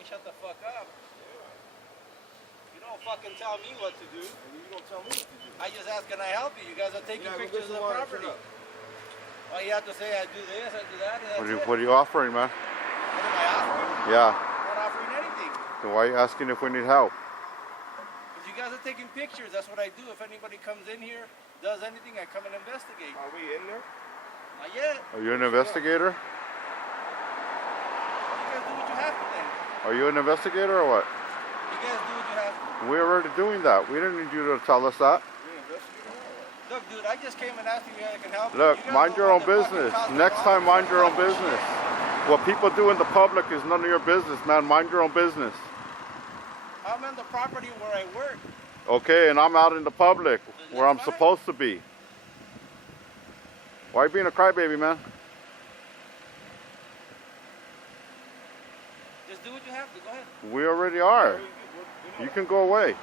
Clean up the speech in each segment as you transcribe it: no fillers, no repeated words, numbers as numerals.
fucking shut the fuck up. You don't fucking tell me what to do. You don't tell me what to do. I just ask, can I help you? You guys are taking pictures of the property. All you have to say, I do this, I do that, and that's What are you offering, man? What am I offering? Yeah. I'm not offering anything. Then why are you asking if we need help? Because you guys are taking pictures. That's what I do. If anybody comes in here, does anything, I come and investigate. Are we in there? Not yet. Are you an investigator? You guys do what you have to then. Are you an investigator or what? You guys do what you have to. We're already doing that. We didn't need you to tell us that. Look, dude, I just came and asked you if I can help you. Look, You mind your own business. Next time, mind your own business. What people do in the public is none of your business, man. Mind your own business. I'm on the property where I work. Okay, and I'm out in the public where I'm supposed to be. Why are you being a crybaby, man? Just do what you have to. Go ahead. We already are. You can go away.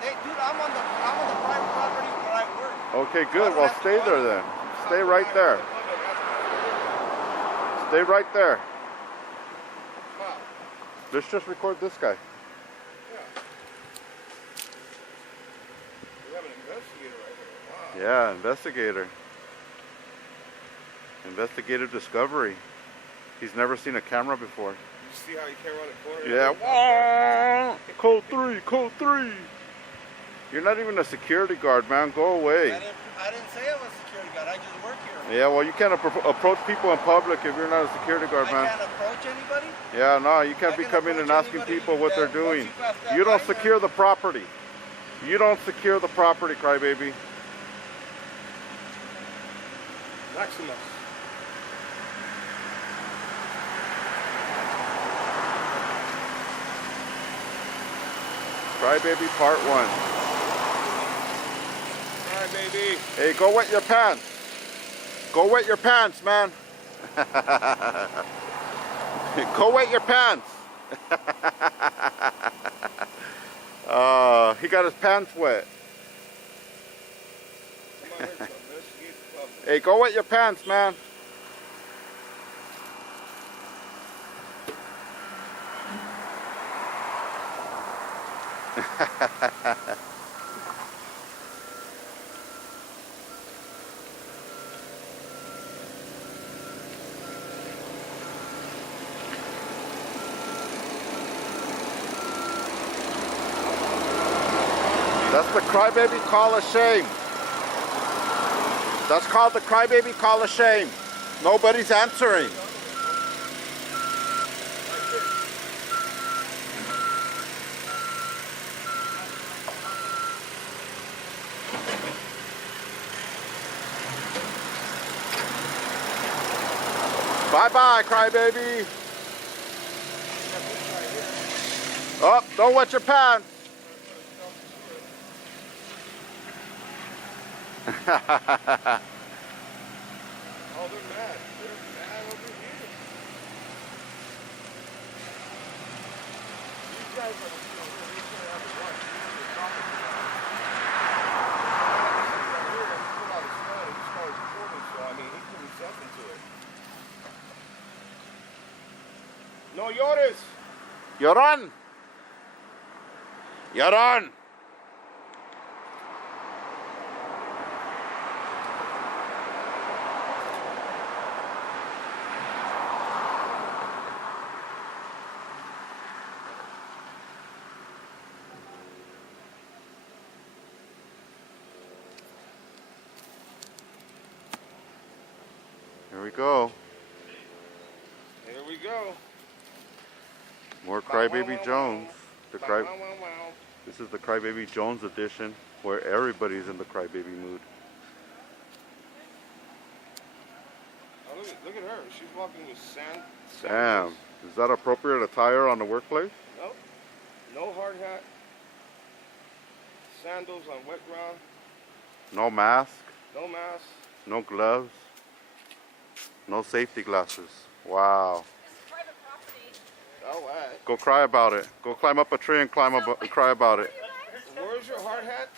Hey, dude, I'm on the private property where I work. Okay, good. Well, stay there then. Stay right there. Stay right there. Let's just record this guy. We have an investigator right here. Wow. Yeah, investigator. Investigative discovery. He's never seen a camera before. You see how he came around the corner? Yeah. Code 3, code 3. You're not even a security guard, man. Go away. I didn't say I was a security guard. I just work here. Yeah, well, you can't approach people in public if you're not a security guard, man. I can't approach anybody? Yeah, no, you can't be coming and asking people what they're doing. You don't secure the property. You don't secure the property, crybaby. Maximus. Crybaby Part 1. Crybaby. Hey, go wet your pants. Go wet your pants, man. Go wet your pants. He got his pants wet. Hey, go wet your pants, man. That's the crybaby call of shame. That's called the crybaby call of shame. Nobody's answering. Bye-bye, crybaby. Oh, don't wet your pants. Oh, they're mad. They're mad over here. These guys are the have the right. So, I mean, he put himself into it. No llores. Llorón. Llorón. Here we go. Here we go. More Crybaby Jones. This is the Crybaby Jones edition, where everybody's in the crybaby mood. Oh, look at her. She's walking with sand. Damn. Is that appropriate attire on the workplace? Nope. No hard hat. Sandals on wet ground. No mask. No mask. No gloves. No safety glasses. Wow. All right. Go cry about it. Go climb up a tree and cry about it. Where's your hard hat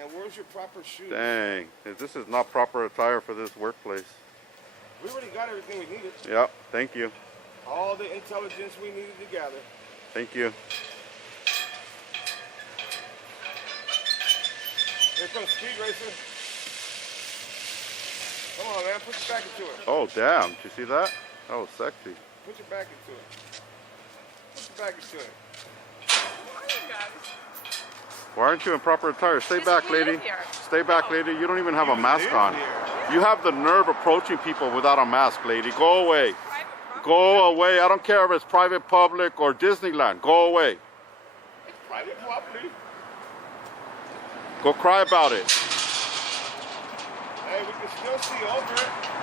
and where's your proper shoes? Dang. This is not proper attire for this workplace. We already got everything we needed. Yep. Thank you. All the intelligence we needed to gather. Thank you. Here comes Speed Racer. Come on, man. Put your back into it. Oh, damn. Did you see that? That was sexy. Put your back into it. Put your back into it. Why aren't you in proper attire? Stay back, lady. Stay back, lady. You don't even have a mask on. Here. You have the nerve approaching people without a mask, lady. Go away. Go away. I don't care if it's private, public, or Disneyland. Go away. It's private property. Go cry about it. Hey, we can still see over it.